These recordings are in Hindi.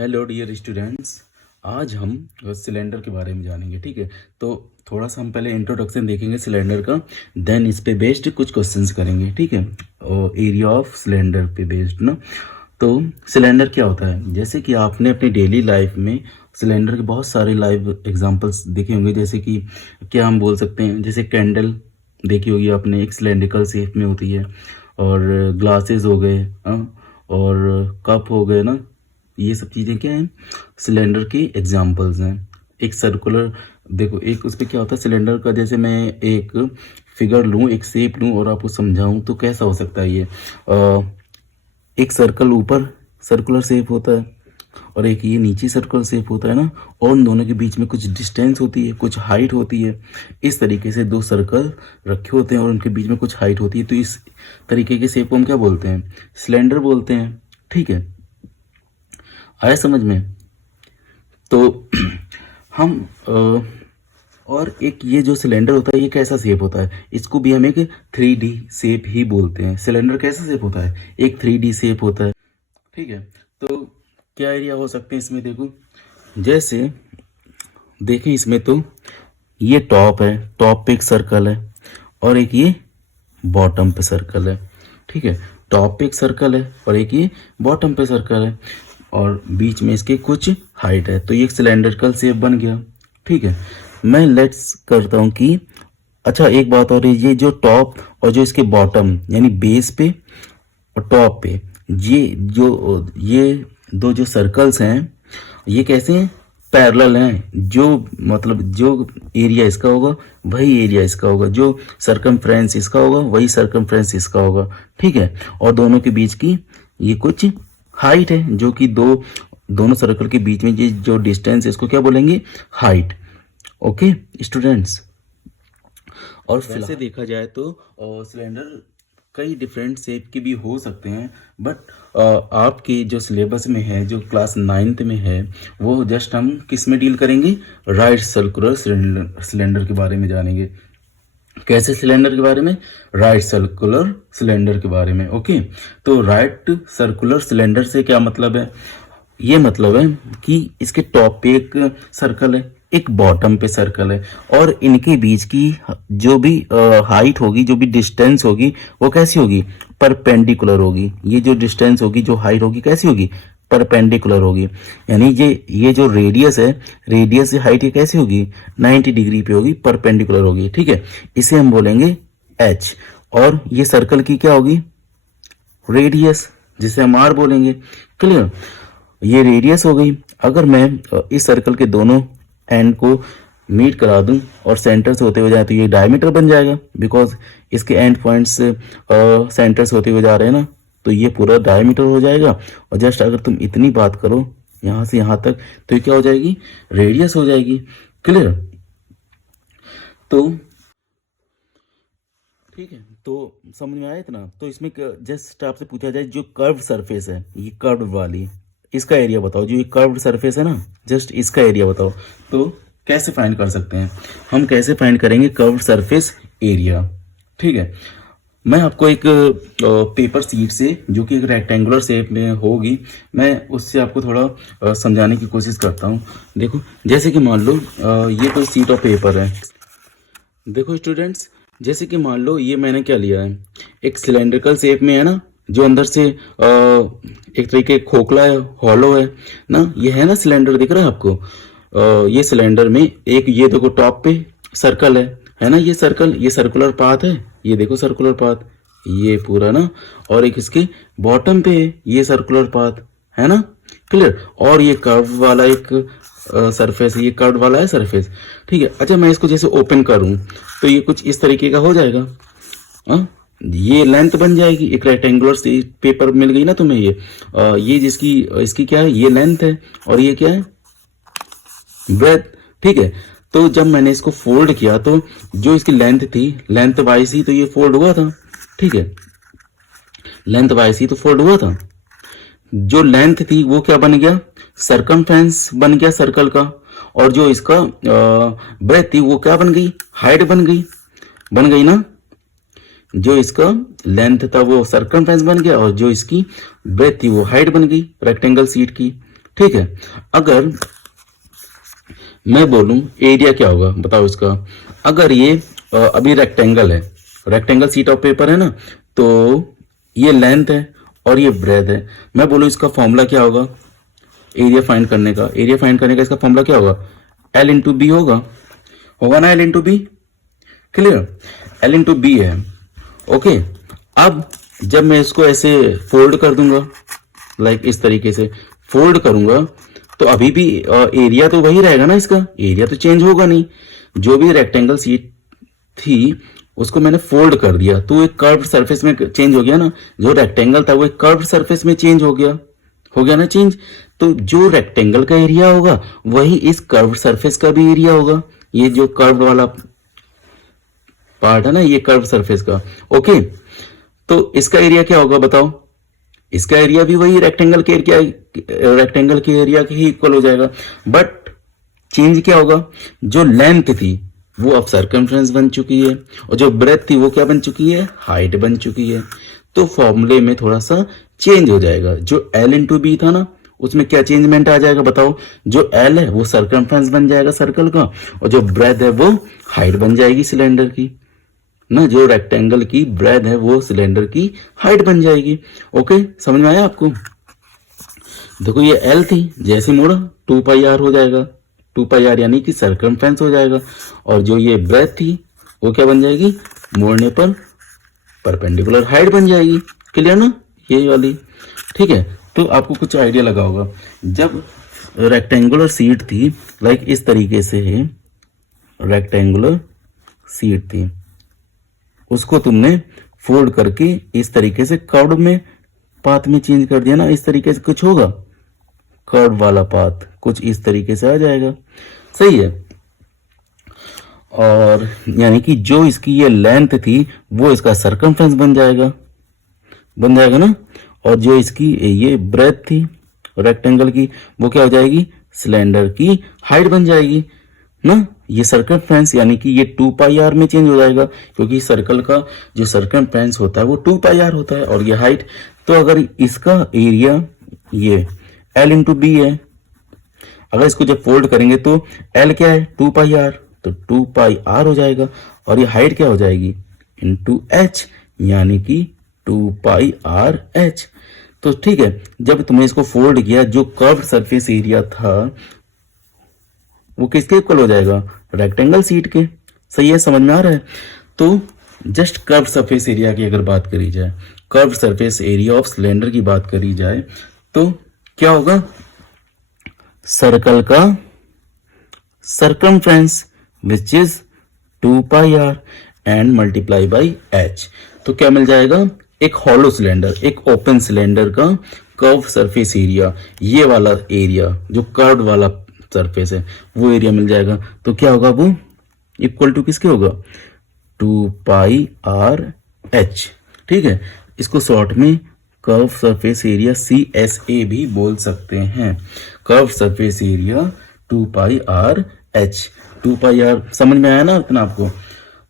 Hello dear students. आज हम सिलेंडर के बारे में जानेंगे। ठीक है, तो थोड़ा सा हम पहले इंट्रोडक्शन देखेंगे सिलेंडर का, देन इस पे बेस्ड कुछ क्वेश्चंस करेंगे। ठीक है, और एरिया ऑफ सिलेंडर पे बेस्ड ना। तो सिलेंडर क्या होता है, जैसे कि आपने अपनी डेली लाइफ में सिलेंडर के बहुत सारे लाइव एग्जांपल्स देखे होंगे। जैसे कि क्या हम बोल सकते हैं, जैसे कैंडल देखी होगी आपने, एक सिलेंड्रिकल शेप में होती है। और ग्लासेस हो गए, और कप हो गए ना, ये सब चीज़ें क्या हैं, सिलेंडर की एग्जांपल्स हैं। एक सर्कुलर, देखो एक उस पर क्या होता है सिलेंडर का, जैसे मैं एक फिगर लूँ, एक शेप लूँ और आपको समझाऊँ तो कैसा हो सकता है ये। एक सर्कल ऊपर सर्कुलर शेप होता है और एक ये नीचे सर्कुलर शेप होता है ना, और उन दोनों के बीच में कुछ डिस्टेंस होती है, कुछ हाइट होती है। इस तरीके से दो सर्कल रखे होते हैं और उनके बीच में कुछ हाइट होती है, तो इस तरीके के शेप को हम क्या बोलते हैं, सिलेंडर बोलते हैं। ठीक है, आया समझ में। तो हम और एक ये जो सिलेंडर होता है ये कैसा शेप होता है, इसको भी हम एक 3D शेप ही बोलते हैं। सिलेंडर कैसा शेप होता है, एक 3D शेप होता है। ठीक है, तो क्या एरिया हो सकते हैं इसमें, देखो जैसे देखें इसमें तो ये टॉप है, टॉप पे एक सर्कल है और एक ये बॉटम पे सर्कल है। ठीक है, टॉप पे एक सर्कल है और एक ये बॉटम पे सर्कल है और बीच में इसके कुछ हाइट है, तो ये एक सिलेंड्रिकल शेप बन गया। ठीक है, मैं लेट्स करता हूँ कि अच्छा एक बात और है, ये जो टॉप और जो इसके बॉटम यानी बेस पे और टॉप पे ये दो जो सर्कल्स हैं ये कैसे हैं, पैरेलल हैं। जो मतलब जो एरिया इसका होगा वही एरिया इसका होगा, जो सरकमफ्रेंस इसका होगा वही सरकमफ्रेंस इसका होगा। ठीक है, और दोनों के बीच की ये कुछ हाइट है, जो कि दोनों सर्कल के बीच में ये जो डिस्टेंस है इसको क्या बोलेंगे, हाइट। ओके स्टूडेंट्स, और वैसे देखा जाए तो सिलेंडर कई डिफरेंट शेप के भी हो सकते हैं, बट आपके जो सिलेबस में है, जो क्लास 9th में है, वो जस्ट हम किस में डील करेंगे, राइट सर्कुलर सिलेंडर के बारे में जानेंगे। कैसे सिलेंडर के बारे में, राइट सर्कुलर सिलेंडर के बारे में। ओके, तो राइट सर्कुलर सिलेंडर से क्या मतलब है, ये मतलब है कि इसके टॉप पे एक सर्कल है, एक बॉटम पे सर्कल है, और इनके बीच की जो भी हाइट होगी, जो भी डिस्टेंस होगी, वो कैसी होगी, परपेंडिकुलर होगी। ये जो डिस्टेंस होगी, जो हाइट होगी, कैसी होगी, परपेंडिकुलर होगी। यानी ये जो रेडियस है, रेडियस से हाइट ये कैसी होगी, 90 डिग्री पे होगी, परपेंडिकुलर होगी। ठीक है, इसे हम बोलेंगे एच, और ये सर्कल की क्या होगी, रेडियस, जिसे हम आर बोलेंगे। क्लियर, ये रेडियस हो गई। अगर मैं इस सर्कल के दोनों एंड को मीट करा दूं और सेंटर से होते हुए जाए तो ये डायमीटर बन जाएगा, बिकॉज इसके एंड पॉइंट्स सेंटर से होते हुए जा रहे हैं ना, तो ये पूरा डायमीटर हो जाएगा। और जस्ट अगर तुम इतनी बात करो यहाँ से यहाँ तक, तो ये क्या हो जाएगी, रेडियस हो जाएगी। क्लियर, तो ठीक है, तो समझ में आया इतना। तो इसमें जस्ट आपसे पूछा जाए, जो कर्व सरफेस है, ये कर्व वाली, इसका एरिया बताओ। जो ये कर्व सरफेस है ना, जस्ट इसका एरिया बताओ। तो कैसे फाइंड कर सकते हैं, हम कैसे फाइंड करेंगे कर्व सरफेस एरिया। ठीक है, मैं आपको एक पेपर शीट से, जो कि एक रेक्टेंगुलर शेप में होगी, मैं उससे आपको थोड़ा समझाने की कोशिश करता हूँ। देखो जैसे कि मान लो ये कोई शीट ऑफ पेपर है। देखो स्टूडेंट्स, जैसे कि मान लो ये मैंने क्या लिया है, एक सिलेंड्रिकल शेप में है ना, जो अंदर से एक तरीके खोखला है, हॉलो है ना, ये है ना सिलेंडर, दिख रहा है आपको। ये सिलेंडर में एक ये देखो टॉप पे सर्कल है ना, ये सर्कल, ये सर्कुलर पाथ है, ये देखो सर्कुलर पाथ, ये पूरा ना, और एक इसके बॉटम पे ये सर्कुलर पाथ है ना। क्लियर, और ये कर्व वाला एक सरफेस, ये कर्व वाला है सरफेस। ठीक है, अच्छा मैं इसको जैसे ओपन करूं तो ये कुछ इस तरीके का हो जाएगा। ये लेंथ बन जाएगी, एक रेक्टेंगुलर सी पेपर मिल गई ना तुम्हें। ये जिसकी इसकी क्या है, ये लेंथ है, और ये क्या है, ब्रेथ। ठीक है, तो जब मैंने इसको फोल्ड किया तो जो इसकी लेंथ थी, लेंथ वाइज ही तो ये फोल्ड हुआ था। ठीक है, लेंथ वाइज ही तो फोल्ड हुआ था। जो लेंथ थी वो क्या बन गया, सरकमफ्रेंस बन गया सर्कल का, और जो इसका ब्रेथ थी वो क्या बन गई, हाइट बन गई ना। जो इसका लेंथ था वो सरकमफ्रेंस बन गया, और जो इसकी ब्रेथ थी वो हाइट बन गई रेक्टेंगल शीट की। ठीक है। अगर मैं बोलूं एरिया क्या होगा बताओ इसका। अगर ये अभी रेक्टेंगल है, रेक्टेंगल शीट ऑफ पेपर है ना, तो ये लेंथ है और ये ब्रेथ है। मैं बोलूं इसका फॉर्मूला क्या होगा एरिया फाइंड करने का। एरिया फाइंड करने का इसका फॉर्मूला क्या होगा, एल इंटू बी होगा, होगा ना, L into B. Clear, L into B है। ओके, अब जब मैं इसको ऐसे फोल्ड कर दूंगा, लाइक इस तरीके से फोल्ड करूंगा, तो अभी भी एरिया तो वही रहेगा ना, इसका एरिया तो चेंज होगा नहीं। जो भी रेक्टेंगल शीट थी उसको मैंने फोल्ड कर दिया तो एक कर्व सरफेस में चेंज हो गया ना। जो रेक्टेंगल था वो एक कर्व सरफेस में चेंज हो गया ना चेंज। तो जो रेक्टेंगल का एरिया होगा वही इस कर्व सरफेस का भी एरिया होगा। ये जो कर्व वाला पार्ट है ना, ये कर्व सरफेस का। ओके, तो इसका एरिया क्या होगा बताओ। इसका एरिया भी वही रेक्टेंगल के एरिया के ही इक्वल हो जाएगा। बट चेंज क्या होगा, जो लेंथ थी वो अब सर्कमफ्रेंस बन चुकी है और जो ब्रेथ थी वो क्या बन चुकी है, हाइट बन चुकी है। तो फॉर्मूले में थोड़ा सा चेंज हो जाएगा। जो एल इंटू बी था ना उसमें क्या चेंजमेंट आ जाएगा बताओ। जो एल है वो सर्कमफ्रेंस बन जाएगा सर्कल का, और जो ब्रेथ है वो हाइट बन जाएगी सिलेंडर की ना। जो रेक्टेंगल की ब्रेथ है वो सिलेंडर की हाइट बन जाएगी। ओके, समझ में आया आपको। देखो ये एल थी, जैसे मोड़ा 2 पाई आर हो जाएगा, 2 पाई आर यानी कि सर्कमफ्रेंस हो जाएगा। और जो ये ब्रेथ थी वो क्या बन जाएगी, मोड़ने पर परपेंडिकुलर हाइट बन जाएगी। क्लियर ना, ये वाली। ठीक है, तो आपको कुछ आइडिया लगा होगा। जब रेक्टेंगुलर शीट थी, लाइक इस तरीके से है, रेक्टेंगुलर शीट थी, उसको तुमने फोल्ड करके इस तरीके से कर्व में पाथ में चेंज कर दिया ना, इस तरीके से कुछ होगा, कर्व वाला पाथ कुछ इस तरीके से आ जाएगा। सही है। और यानी कि जो इसकी ये लेंथ थी वो इसका सर्कमफ्रेंस बन जाएगा ना। और जो इसकी ये ब्रेथ थी रेक्टेंगल की वो क्या हो जाएगी, सिलेंडर की हाइट बन जाएगी ना। ये सर्कमफ्रेंस यानी कि ये 2 पाई आर में चेंज हो जाएगा, क्योंकि सर्कल का जो सर्कमफ्रेंस होता है वो 2 पाई आर होता है, और ये हाइट। तो अगर इसका एरिया ये एल इंटू बी है, अगर इसको जब फोल्ड करेंगे तो एल क्या है, 2 पाई आर, तो 2 पाई आर हो जाएगा। और ये हाइट क्या हो जाएगी, इंटू एच, यानी कि 2 पाई आर एच। तो ठीक है, जब तुमने इसको फोल्ड किया, जो कर्व सरफेस एरिया था वो किसके इक्वल हो जाएगा, रेक्टेंगल शीट के। सही है, समझ में आ रहा है। तो जस्ट कर्व सरफेस एरिया की अगर बात करी जाए, curve surface area of cylinder की बात करी जाए, तो क्या होगा, सर्कल का circumference which is 2 pi R and multiply by H. तो क्या मिल जाएगा, एक हॉलो सिलेंडर, एक ओपन सिलेंडर का कर्व सरफेस एरिया, ये वाला एरिया जो कर्व वाला सरफेस है वो एरिया मिल जाएगा। तो क्या होगा, वो इक्वल टू किसके होगा, 2 पाई आर एच। ठीक है, इसको शॉर्ट में कर्व सरफेस एरिया CSA भी बोल सकते हैं। Curve surface area 2 pi are H. 2 pi R समझ में आया ना इतना आपको।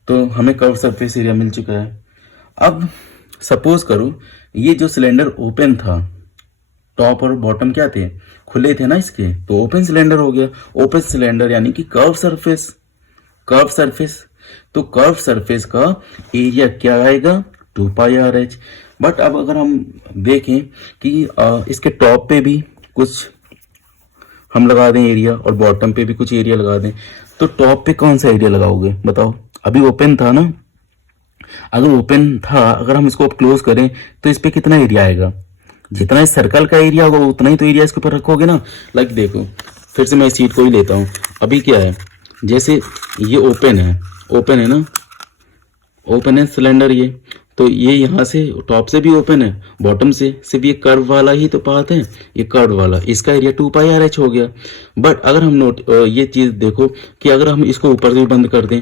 तो हमें कर्व सरफेस एरिया मिल चुका है। अब सपोज करो ये जो सिलेंडर ओपन था, टॉप और बॉटम क्या थे, खुले थे ना इसके, तो ओपन सिलेंडर हो गया। ओपन सिलेंडर यानी कि कर्व सरफेस, कर्व सरफेस। तो कर्व सरफेस का एरिया क्या आएगा, 2 पाई आर एच। बट अब अगर हम देखें कि इसके टॉप पे भी कुछ हम लगा दें एरिया और बॉटम पे भी कुछ एरिया लगा दें, तो टॉप पे कौन सा एरिया लगाओगे बताओ। अभी ओपन था ना, अगर ओपन था, अगर हम इसको क्लोज करें तो इस पे कितना एरिया आएगा, जितना इस सर्कल का एरिया होगा उतना ही तो एरिया इसके ऊपर रखोगे ना। लाइक देखो, फिर से मैं इस सीट को ही लेता हूँ। अभी क्या है, जैसे ये ओपन है ना, ओपन है सिलेंडर ये, तो ये यहाँ से टॉप से भी ओपन है, बॉटम से भी एक कर्व वाला ही तो पाथ है, ये कर्व वाला, इसका एरिया 2 पाई आर एच हो गया। बट अगर हम ये चीज देखो कि अगर हम इसको ऊपर से भी बंद कर दें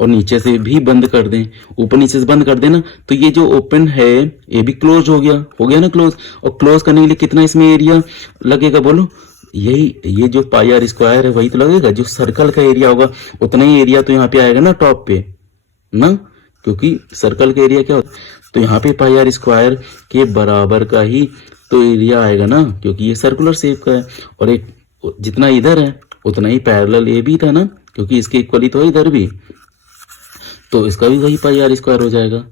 और नीचे से भी बंद कर दें, ऊपर नीचे से बंद कर दें ना, तो ये जो ओपन है ये भी क्लोज हो गया ना क्लोज। और क्लोज करने के लिए कितना इसमें एरिया लगेगा बोलो, यही ये जो पाई आर स्क्वायर है वही तो लगेगा। जो सर्कल का एरिया होगा उतना ही एरिया तो यहाँ पे आएगा ना टॉप पे ना, क्योंकि सर्कल का एरिया क्या होता है, तो यहाँ पे पाई आर स्क्वायर के बराबर का ही तो एरिया आएगा ना, क्योंकि ये सर्कुलर शेप का है। और एक जितना इधर है उतना ही पैरेलल ये भी था ना, क्योंकि इसके इक्वली तो है इधर भी, तो इसका भी वही पाई आर स्क्वायर हो जाएगा।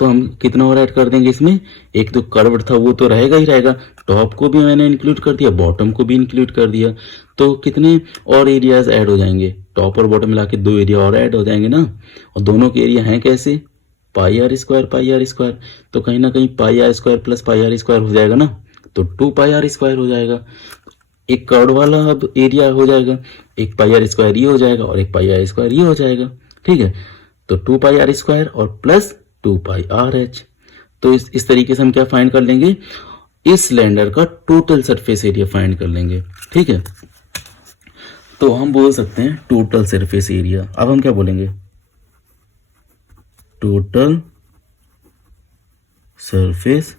तो हम कितना और ऐड कर देंगे इसमें, एक तो कर्व था वो तो रहेगा ही रहेगा, टॉप को भी मैंने इंक्लूड कर दिया, बॉटम को भी इंक्लूड कर दिया, तो कितने और एरियाज ऐड हो जाएंगे, टॉप और बॉटम मिला के 2 एरिया और ऐड हो जाएंगे ना। और दोनों के एरिया हैं कैसे, पाई आर स्क्वायर, तो कहीं ना कहीं pi r square plus pi r square हो जाएगा ना, तो 2 पाई आर स्क्वायर हो जाएगा। एक कर्व वाला अब एरिया हो जाएगा, एक पाई आर स्क्वायर ये हो जाएगा और एक पाई आर स्क्वायर ये हो जाएगा, ठीक है। तो 2 पाई आर स्क्वायर और प्लस 2 पाई आर एच। तो इस तरीके से हम क्या फाइंड कर लेंगे, इस सिलेंडर का टोटल सरफेस एरिया फाइंड कर लेंगे, ठीक है। तो हम बोल सकते हैं टोटल सरफेस एरिया। अब हम क्या बोलेंगे, टोटल सरफेस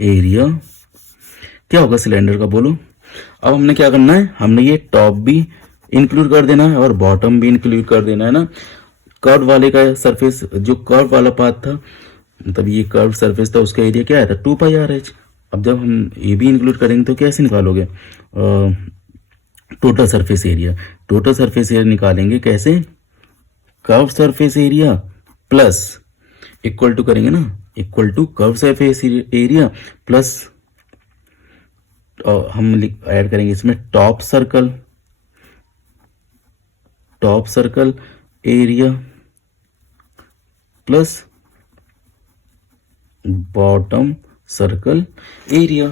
एरिया क्या होगा सिलेंडर का, बोलो। अब हमने क्या करना है, हमने ये टॉप भी इंक्लूड कर देना है और बॉटम भी इंक्लूड कर देना है ना। कर्व वाले का सरफेस, जो कर्व वाला पार्ट था, मतलब ये कर्व सरफेस था, उसका एरिया क्या आया था, 2 पाई आर एच। अब जब हम ये भी इंक्लूड करेंगे तो कैसे निकालोगे, total surface area. Total surface area निकालेंगे कैसे, curve surface area plus equal to करेंगे ना, equal to curve surface area plus हम ऐड करेंगे इसमें top circle area plus bottom circle area.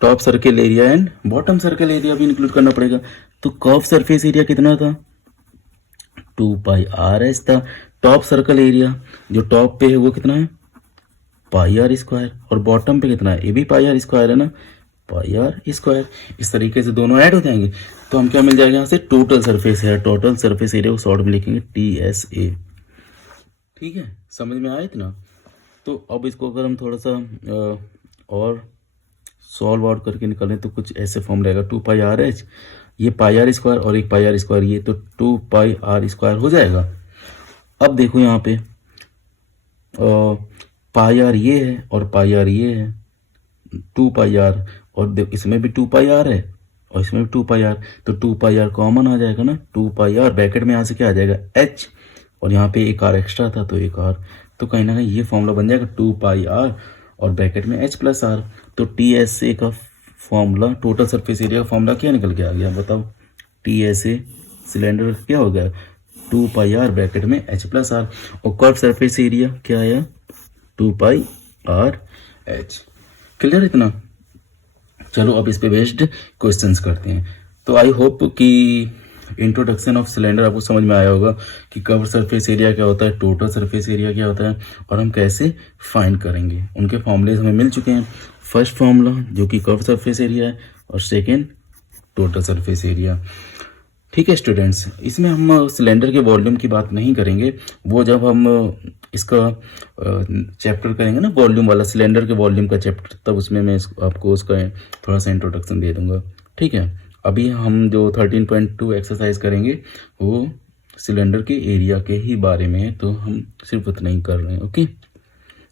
Top circle area and bottom circle area भी इंक्लूड करना पड़ेगा। तो कर्व सरफेस एरिया कितना था, 2 पाई आर एच था। टॉप सर्कल एरिया जो टॉप पे है वो कितना है, पाई आर स्क्वायर, और बॉटम पे कितना है, ये भी पाई आर स्क्वायर है ना, पाई आर स्क्वायर। इस तरीके से दोनों ऐड हो जाएंगे तो हम क्या मिल जाएगा यहाँ से, टोटल सरफेस है, टोटल सरफेस एरिया को शॉर्ट में लिखेंगे TSA, ठीक है। समझ में आया इतना। तो अब इसको अगर हम थोड़ा सा और सॉल्व आउट करके निकालें तो कुछ ऐसे फॉर्म रहेगा, 2 पाई आर एच, ये पाई आर स्क्वायर और एक पाई आर स्क्वायर ये, तो 2 पाई आर स्क्वायर हो जाएगा। अब देखो यहाँ पे पाई आर ये है और पाई आर ये है, 2 पाई आर, और इसमें भी 2 पाई आर है और इसमें भी 2 पाई आर, तो 2 पाई आर कॉमन आ जाएगा ना, 2 पाई आर ब्रैकेट में यहाँ से क्या आ जाएगा h, और यहाँ पे एक आर एक्स्ट्रा था तो एक आर, तो कहीं ना कहीं ये फॉर्मूला बन जाएगा 2 पाई आर और ब्रैकेट में h प्लस आर। तो TSA का फॉर्मूला, टोटल सरफेस एरिया का फॉर्मूला क्या निकल के आ गया बताओ, TSA सिलेंडर क्या हो गया, 2 पाई आर ब्रैकेट में h प्लस आर, और कर्व सरफेस एरिया क्या आया, 2 पाई आर एच। क्लियर इतना। चलो अब इस पे बेस्ड क्वेश्चंस करते हैं। तो आई होप कि इंट्रोडक्शन ऑफ सिलेंडर आपको समझ में आया होगा कि कर्व सरफेस एरिया क्या होता है, टोटल सरफेस एरिया क्या होता है और हम कैसे फाइंड करेंगे। उनके फॉर्मूलेज हमें मिल चुके हैं, फर्स्ट फॉर्मूला जो कि कर्व सरफेस एरिया है और सेकेंड टोटल सरफेस एरिया, ठीक है स्टूडेंट्स। इसमें हम सिलेंडर के वॉल्यूम की बात नहीं करेंगे, वो जब हम इसका चैप्टर करेंगे ना, वॉल्यूम वाला, सिलेंडर के वॉल्यूम का चैप्टर, तब उसमें मैं आपको उसका थोड़ा सा इंट्रोडक्शन दे दूंगा, ठीक है। अभी हम जो 13.2 एक्सरसाइज करेंगे वो सिलेंडर के एरिया के ही बारे में है, तो हम सिर्फ उतना ही कर रहे हैं, ओके।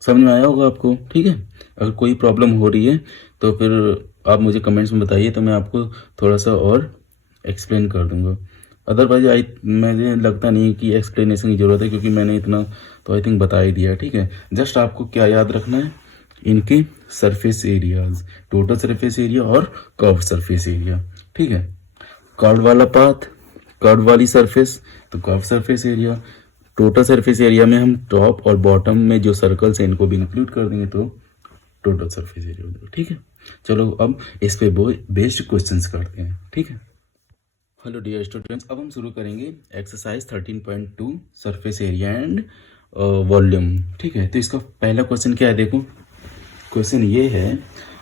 समझ में आया होगा आपको, ठीक है। अगर कोई प्रॉब्लम हो रही है तो फिर आप मुझे कमेंट्स में बताइए, तो मैं आपको थोड़ा सा और एक्सप्लेन कर दूंगा। अदरवाइज मुझे लगता नहीं कि एक्सप्लेनेशन की ज़रूरत है, क्योंकि मैंने इतना तो आई थिंक बता ही दिया, ठीक है। जस्ट आपको क्या याद रखना है, इनके surface areas, total surface area और कर्व सरफेस एरिया, ठीक है। कर्व वाला पाथ, कर्व वाली सरफेस, तो curve surface area. Total surface area में हम टॉप और बॉटम में जो सर्कल्स हैं इनको भी इंक्लूड कर देंगे तो टोटल सरफेस एरिया हो जाएगा, ठीक है। चलो अब इस पे बेस्ड क्वेश्चंस करते हैं, ठीक है। हेलो डियर स्टूडेंट्स, अब हम शुरू करेंगे exercise 13.2 surface area and volume, ठीक है। तो इसका पहला क्वेश्चन क्या है, देखो क्वेश्चन ये है,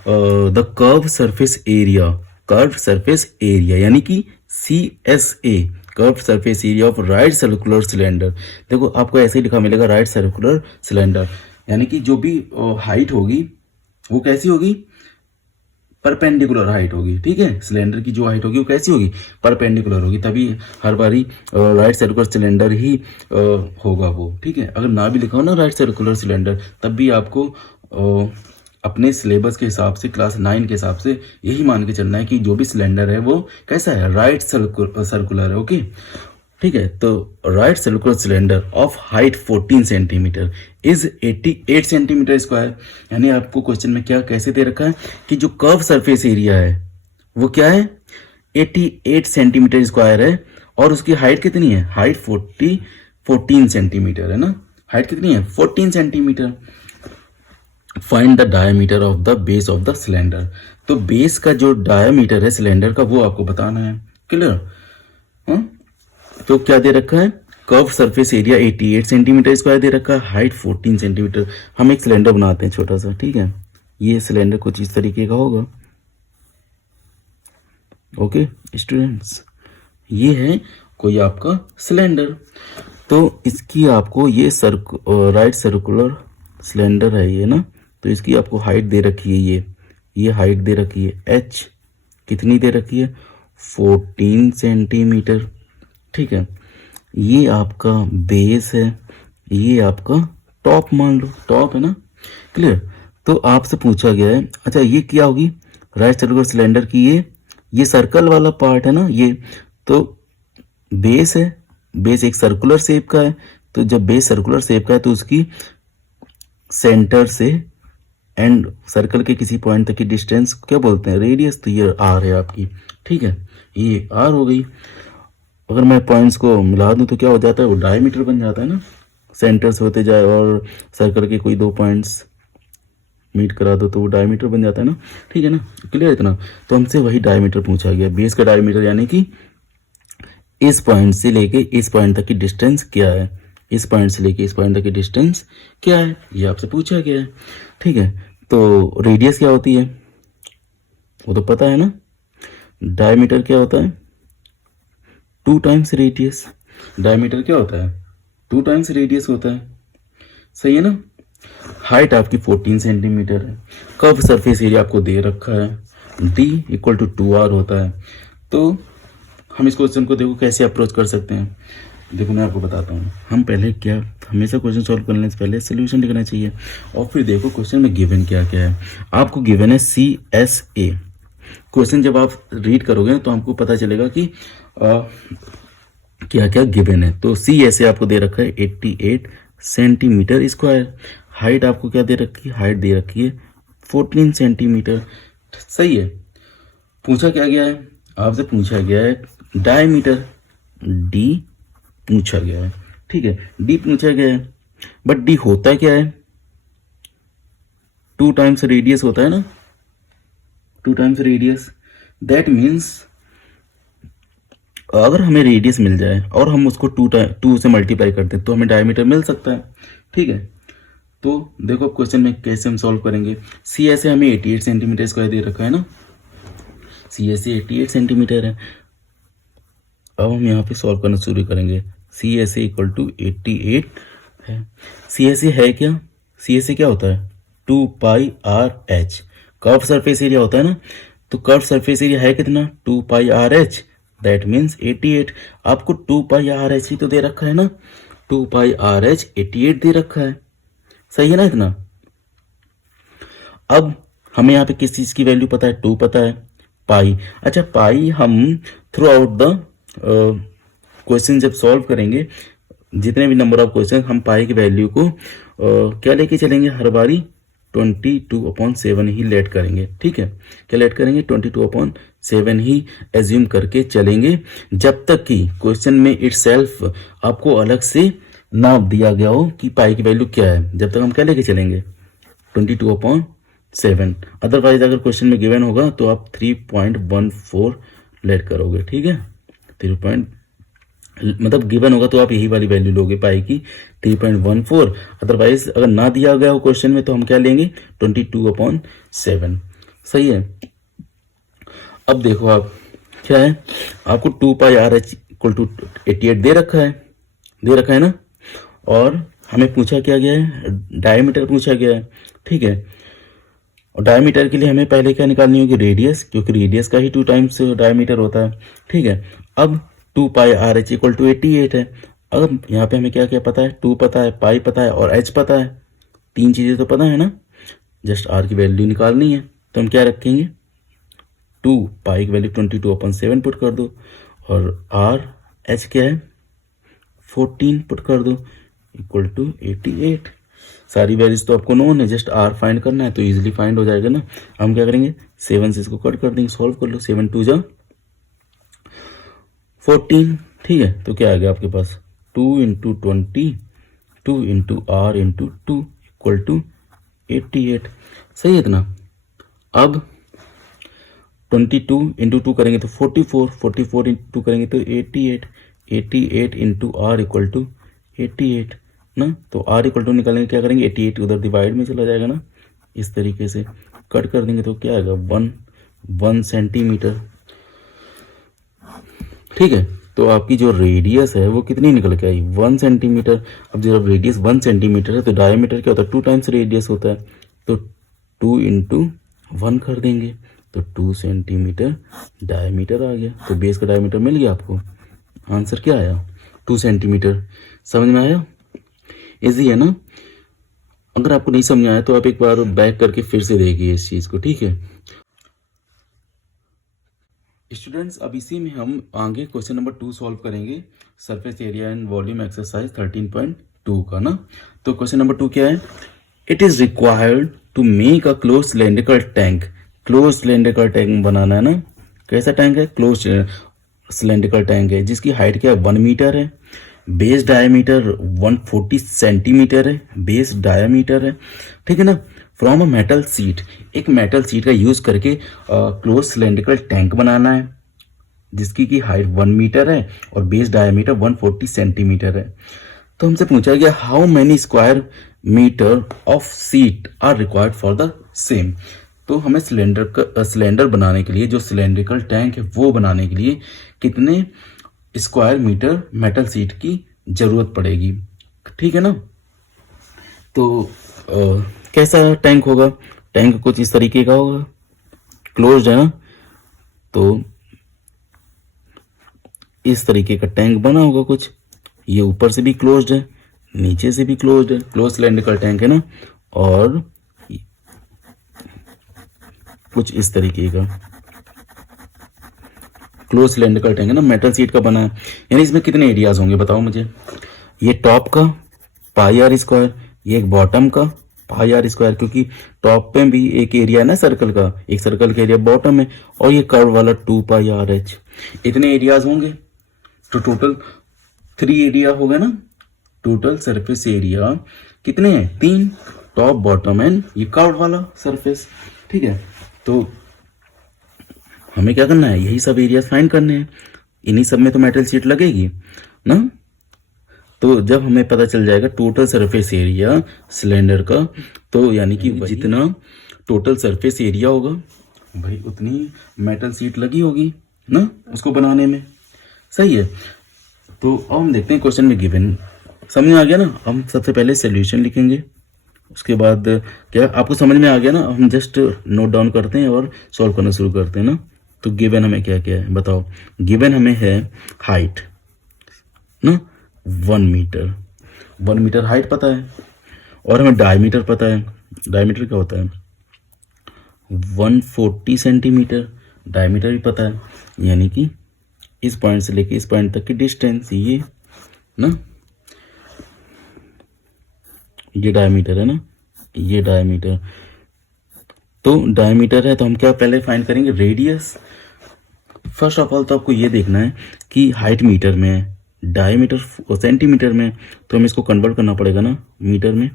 द कर्व सरफेस एरिया यानी कि CSA, curve surface area of right circular cylinder. देखो आपको ऐसे ही लिखा मिलेगा, राइट सर्कुलर सिलेंडर, यानी कि जो भी हाइट होगी वो कैसी होगी, परपेंडिकुलर हाइट होगी, ठीक है। सिलेंडर की जो हाइट होगी वो कैसी होगी, परपेंडिकुलर होगी, तभी हर बारी राइट सर्कुलर सिलेंडर ही होगा वो, ठीक है। अगर ना भी लिखा हो ना राइट सर्कुलर सिलेंडर, तब भी आपको अपने सिलेबस के हिसाब से क्लास 9 के हिसाब से यही मान के चलना है कि जो भी सिलेंडर है वो कैसा है, राइट सर्कुलर है। ओके, ठीक है। तो right circular cylinder of height 14 centimetre is 88 centimetre square. यानी आपको क्वेश्चन में क्या कैसे दे रखा है कि जो कर्व सरफेस एरिया है वो क्या है, 88 सेंटीमीटर स्क्वायर है, और उसकी हाइट कितनी है, हाइट 14 सेंटीमीटर है ना, हाइट कितनी है 14 centimetre. Find the diameter of the base of the cylinder. तो बेस का जो डायमीटर है सिलेंडर का वो आपको बताना है। क्लियर? हाँ, तो क्या दे रखा है, curve surface area 88 centimetre square दे रखा है, हाइट 14 सेंटीमीटर। हम एक सिलेंडर बनाते हैं छोटा सा, ठीक है। ये सिलेंडर कुछ इस तरीके का होगा। ओके स्टूडेंट्स, ये है कोई आपका सिलेंडर। तो इसकी आपको ये राइट सर्कुलर सिलेंडर है ये ना, तो इसकी आपको हाइट दे रखी है, ये हाइट दे रखी है h, कितनी दे रखी है 14 सेंटीमीटर, ठीक है। ये आपका बेस है, ये आपका टॉप मान लो, टॉप है ना। क्लियर? तो आपसे पूछा गया है, अच्छा ये क्या होगी, राइट सर्कुलर सिलेंडर की ये सर्कल वाला पार्ट है ना, ये तो बेस है, बेस एक सर्कुलर शेप का है। तो जब बेस सर्कुलर शेप का है तो उसकी सेंटर से एंड सर्कल के किसी पॉइंट तक की डिस्टेंस क्या बोलते हैं, रेडियस। तो ये आर है आपकी, ठीक है, ये आर हो गई। अगर मैं पॉइंट्स को मिला दूं तो क्या हो जाता है, वो डायमीटर बन जाता है ना, सेंटर से होते जाए और सर्कल के कोई दो पॉइंट्स मीट करा दो तो वो डायमीटर बन जाता है ना, ठीक है ना। क्लियर इतना? तो हमसे वही डायमीटर पूछा गया, बेस का डायमीटर, यानी कि इस पॉइंट से लेके इस पॉइंट तक की डिस्टेंस क्या है, इस पॉइंट से लेके इस पॉइंट तक की डिस्टेंस क्या है, ये आपसे पूछा गया है, ठीक है। तो रेडियस क्या होती है वो तो पता है ना, डायमीटर क्या होता है 2 टाइम्स रेडियस। डायमीटर क्या होता है 2 टाइम्स रेडियस होता है, सही है ना। हाइट आपकी 14 सेंटीमीटर है, कर्व सरफेस एरिया आपको दे रखा है, d इक्वल टू 2r होता है। तो हम इस क्वेश्चन को देखो कैसे अप्रोच कर सकते हैं। देखो मैं आपको बताता हूँ, हम पहले क्या, हमेशा क्वेश्चन सॉल्व करने से पहले सोल्यूशन लिखना चाहिए, और फिर देखो क्वेश्चन में गिवन क्या क्या है। आपको गिवन है CSA। क्वेश्चन जब आप रीड करोगे तो आपको पता चलेगा कि क्या क्या गिवन है। तो CSA आपको दे रखा है 88 सेंटीमीटर स्क्वायर। हाइट आपको क्या दे रखी है, हाइट दे रखी है 14 सेंटीमीटर, सही है। पूछा क्या गया है, आपसे पूछा गया है डायमीटर, d पूछा गया है, ठीक है, d पूछा गया है। बट d होता क्या है, 2 टाइम्स रेडियस होता है ना, 2 टाइम्स रेडियस। दैट मीन्स अगर हमें रेडियस मिल जाए और हम उसको 2 से मल्टीप्लाई करते हैं तो हमें डायमीटर मिल सकता है, ठीक है। तो देखो क्वेश्चन में कैसे हम सॉल्व करेंगे। CSA हमें 88 सेंटीमीटर स्क्वायर दे रखा है ना, CSA 88 सेंटीमीटर है। अब हम यहाँ पे सॉल्व करना शुरू करेंगे। CSA इक्वल टू 88 है। CSA है क्या, CSA क्या होता है 2 pi are h, curve surface area होता है ना। तो कर्व सरफेस एरिया है कितना 2 pi R H, that means 88। आपको 2 पाई आर एच ही तो दे रखा है ना, 2 पाई आर एच 88 दे रखा है, सही है ना इतना। अब हमें यहाँ पे किस चीज़ की वैल्यू पता है, 2 पता है, पाई। अच्छा पाई हम थ्रू आउट द क्वेश्चन जब सॉल्व करेंगे, जितने भी नंबर ऑफ क्वेश्चन, हम पाई की वैल्यू को क्या लेके चलेंगे, हर बारी 22/7 ही लेट करेंगे, ठीक है। क्या लेट करेंगे 22/7 ही एज्यूम करके चलेंगे, जब तक कि क्वेश्चन में इटसेल्फ आपको अलग से ना दिया गया हो कि पाई की वैल्यू क्या है, जब तक हम क्या लेके चलेंगे 22/7। अदरवाइज अगर क्वेश्चन में गिवन होगा तो आप 3.14 लेट करोगे, ठीक है। 3 मतलब गिवन होगा तो आप यही वाली वैल्यू लोगे पाई की 3.14। अदरवाइज अगर ना दिया गया हो क्वेश्चन में तो हम क्या लेंगे 22/7, सही है। अब देखो आप क्या है, आपको 2 pi R H equal to 88 दे रखा है ना, और हमें पूछा क्या गया है, डायमीटर पूछा गया है, ठीक है। और डायमीटर के लिए हमें पहले क्या निकालनी होगी, रेडियस, क्योंकि रेडियस का ही 2 टाइम्स डायमीटर होता है, ठीक है। अब 2 pi R H equal to 88 है। अब यहाँ पे हमें क्या क्या पता है, 2 पता है, पाई पता है और एच पता है, 3 चीज़ें तो पता है ना। जस्ट आर की वैल्यू निकालनी है, तो हम क्या रखेंगे, 2 पाई की वैल्यू 22/7 पुट कर दो, और आर एच क्या है 14 पुट कर दो, इक्वल टू 88। सारी वैल्यूज तो आपको नोन है, जस्ट आर फाइंड करना है तो इजीली फाइंड हो जाएगा ना। हम क्या करेंगे, 7 से इसको कट कर देंगे, सॉल्व कर लो, 7 2 जा 14, ठीक है। तो क्या आ गया आपके पास, 2 into 20, 2 into R into 2 equal to 88, सही है इतना। अब 22 इंटू 2 करेंगे तो 44, 44 इंटू 2 करेंगे तो 88, 88 इंटू आर इक्वल टू 88 ना। तो आर इक्वल टू निकालेंगे, क्या करेंगे, 88 उधर डिवाइड में चला जाएगा ना, इस तरीके से कट कर देंगे तो क्या आएगा, 1 सेंटीमीटर, ठीक है। तो आपकी जो रेडियस है वो कितनी निकल के आई, 1 सेंटीमीटर। अब जब रेडियस 1 सेंटीमीटर है तो डायमीटर क्या होता है, 2 टाइम्स रेडियस होता है, तो 2 इंटू 1 कर देंगे तो 2 सेंटीमीटर डायमीटर आ गया। तो बेस का डायमीटर मिल गया आपको, आंसर क्या आया, 2 सेंटीमीटर। समझ में आया, इजी है ना। अगर आपको नहीं समझ आया तो आप एक बार बैक करके फिर से देखिए इस चीज़ को, ठीक है स्टूडेंट्स। अब इसी में हम आगे क्वेश्चन नंबर 2 सॉल्व करेंगे, surface area and volume exercise 13.2 का ना। तो क्वेश्चन नंबर 2 क्या है, it is required to make a close cylindrical tank. Close cylindrical tank बनाना है ना, कैसा टैंक है, क्लोज सिलेंड्रिकल टैंक है, जिसकी हाइट क्या है 1 मीटर है, बेस डायमीटर 140 सेंटीमीटर है, बेस डायमीटर है, ठीक है ना। फ्रॉम अ मेटल सीट, एक मेटल सीट का यूज करके क्लोज सिलेंड्रिकल टैंक बनाना है, जिसकी की हाइट 1 मीटर है और बेस डायमीटर 140 सेंटीमीटर है। तो हमसे पूछा गया how many square metre of sheet are required for the same. तो हमें सिलेंडर बनाने के लिए, जो सिलेंड्रिकल टैंक है वो बनाने के लिए कितने स्क्वायर मीटर मेटल सीट की जरूरत पड़ेगी, ठीक है ना। तो कैसा टैंक होगा, टैंक कुछ इस तरीके का होगा, क्लोज्ड है ना, तो इस तरीके का टैंक बना होगा कुछ, ये ऊपर से भी क्लोज्ड है, नीचे से भी क्लोज्ड है, क्लोज सिलेंड्रिकल टैंक है ना। और कुछ इस तरीके का क्लोज सिलेंड्रिकल टैंक है ना, मेटल सीट का बना है। यानी इसमें कितने एरियाज होंगे बताओ मुझे, ये टॉप का पाई आर स्क्वायर, ये एक बॉटम का पाई आर स्क्वायर, क्योंकि टॉप पे भी एक एरिया है ना सर्कल का, एक सर्कल का एरिया बॉटम है, और ये कर्व वाला 2 पाई आर एच, इतने एरियाज होंगे। तो टोटल 3 एरिया होगा ना, टोटल सरफेस एरिया कितने हैं, 3, टॉप बॉटम एंड ये कर्व वाला सरफेस, ठीक है। तो हमें क्या करना है, यही सब एरिया फाइंड करने हैं, इन्हीं सब में तो मेटल शीट लगेगी ना। तो जब हमें पता चल जाएगा टोटल सरफेस एरिया सिलेंडर का, तो यानी कि जितना टोटल सरफेस एरिया होगा भाई उतनी मेटल शीट लगी होगी ना उसको बनाने में, सही है। तो अब हम देखते हैं क्वेश्चन में गिवन, समझ में आ गया ना। हम सबसे पहले सोल्यूशन लिखेंगे, उसके बाद क्या आपको समझ में आ गया ना, हम जस्ट नोट डाउन करते हैं और सॉल्व करना शुरू करते हैं ना। तो गिवन हमें क्या क्या है बताओ, गिवन हमें है हाइट ना 1 मीटर, 1 मीटर हाइट पता है, और हमें डायमीटर पता है, डायमीटर क्या होता है 140 सेंटीमीटर, डायमीटर भी पता है, यानी कि इस पॉइंट से लेके इस पॉइंट तक की डिस्टेंस ये ना, ये डायमीटर है ना, ये डायमीटर। तो डायमीटर है तो हम क्या पहले फाइंड करेंगे, रेडियस। फर्स्ट ऑफ ऑल तो आपको ये देखना है कि हाइट मीटर में है, डायमीटर सेंटीमीटर में, तो हमें इसको कन्वर्ट करना पड़ेगा ना मीटर में।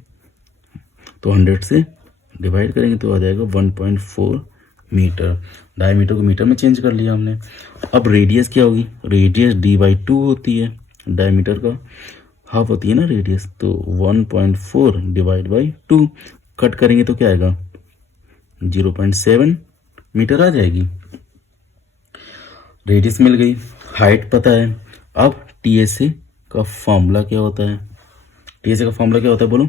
तो 100 से डिवाइड करेंगे तो आ जाएगा 1.4 मीटर। डायमीटर को मीटर में चेंज कर लिया हमने। अब रेडियस क्या होगी, रेडियस d/2 होती है, डायमीटर का हाफ होती है ना रेडियस, तो 1.4 डिवाइड बाई 2 कट करेंगे तो क्या आएगा 0.7 मीटर आ जाएगी। रेडियस मिल गई, हाइट पता है। अब टीएसए का फॉर्मूला क्या होता है, टीएसए का फॉर्मूला क्या होता है बोलो,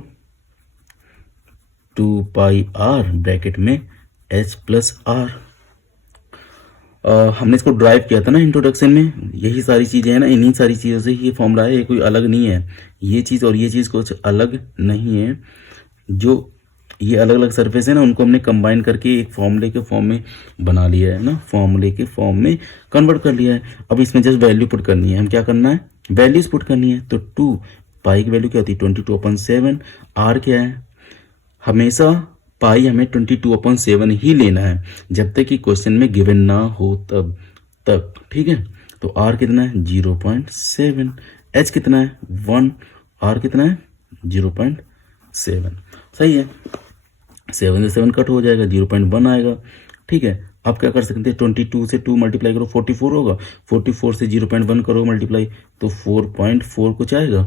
2 पाई आर ब्रैकेट में h प्लस आर। हमने इसको ड्राइव किया था ना इंट्रोडक्शन में, यही सारी चीज़ें हैं ना, इन्हीं सारी चीज़ों से ये फॉर्मूला है, ये कोई अलग नहीं है। ये चीज़ और ये चीज़ कुछ अलग नहीं है, जो ये अलग अलग सरफेस है ना, उनको हमने कंबाइन करके एक फॉर्मूले के फॉर्म में बना लिया है ना, फॉर्मूले के फॉर्म में कन्वर्ट कर लिया है। अब इसमें जस्ट वैल्यू पुट करनी है, हम क्या करना है, वैल्यूज पुट करनी है। तो 2 पाई की वैल्यू क्या होती है 22/7। आर क्या है, हमेशा पाई हमें 22/7 ही लेना है जब तक कि क्वेश्चन में गिवन ना हो तब ठीक है। तो आर कितना है 0.7, एच कितना है 1, आर कितना है 0.7। सही है, 7 से 7 कट हो जाएगा, 0.1 आएगा। ठीक है, आप क्या कर सकते हैं, 22 से 2 मल्टीप्लाई करो 44 होगा, 44 से 0.1 करो मल्टीप्लाई तो 4.4 कुछ आएगा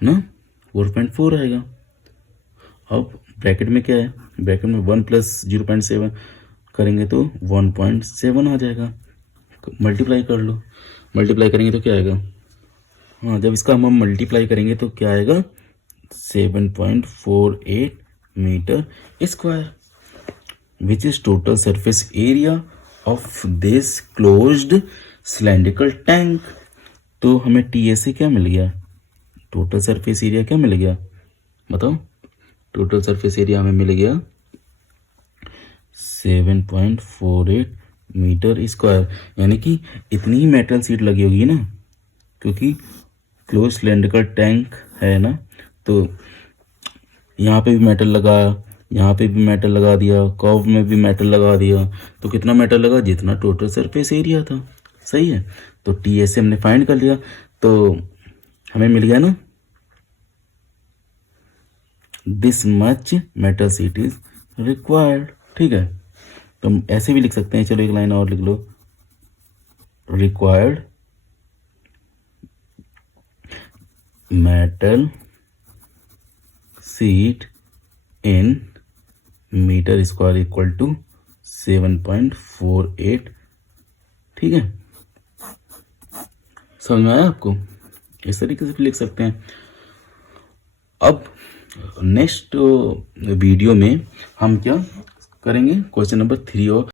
ना, 4.4 आएगा। अब ब्रैकेट में क्या है, ब्रैकेट में 1 + 0.7 करेंगे तो 1.7 आ जाएगा। मल्टीप्लाई कर लो, मल्टीप्लाई करेंगे तो क्या आएगा, हाँ जब इसका हम मल्टीप्लाई करेंगे तो क्या आएगा 7.48 metre square, which is total surface area of this closed cylindrical tank. तो हमें टी से क्या मिल गया, टोटल सरफेस एरिया क्या मिल गया बताओ, टोटल सरफेस एरिया हमें मिल गया 7.48 मीटर स्क्वायर, यानी कि इतनी ही मेटल सीट लगी होगी ना, क्योंकि क्लोज सिलेंड्रिकल टैंक है ना, तो यहाँ पे भी मेटल लगा, यहाँ पे भी मेटल लगा दिया, कर्व में भी मेटल लगा दिया, तो कितना मेटल लगा, जितना टोटल सरफेस एरिया था। सही है, तो टी से हमने फाइंड कर लिया, तो हमें मिल गया ना this much metal seat is required. ठीक है, तो हम ऐसे भी लिख सकते हैं, चलो एक लाइन और लिख लो, required metal sheet in metre square equal to 7.48। ठीक है, समझ में आया आपको, इस तरीके से भी लिख सकते हैं। अब नेक्स्ट वीडियो में हम क्या करेंगे, क्वेश्चन नंबर 3 और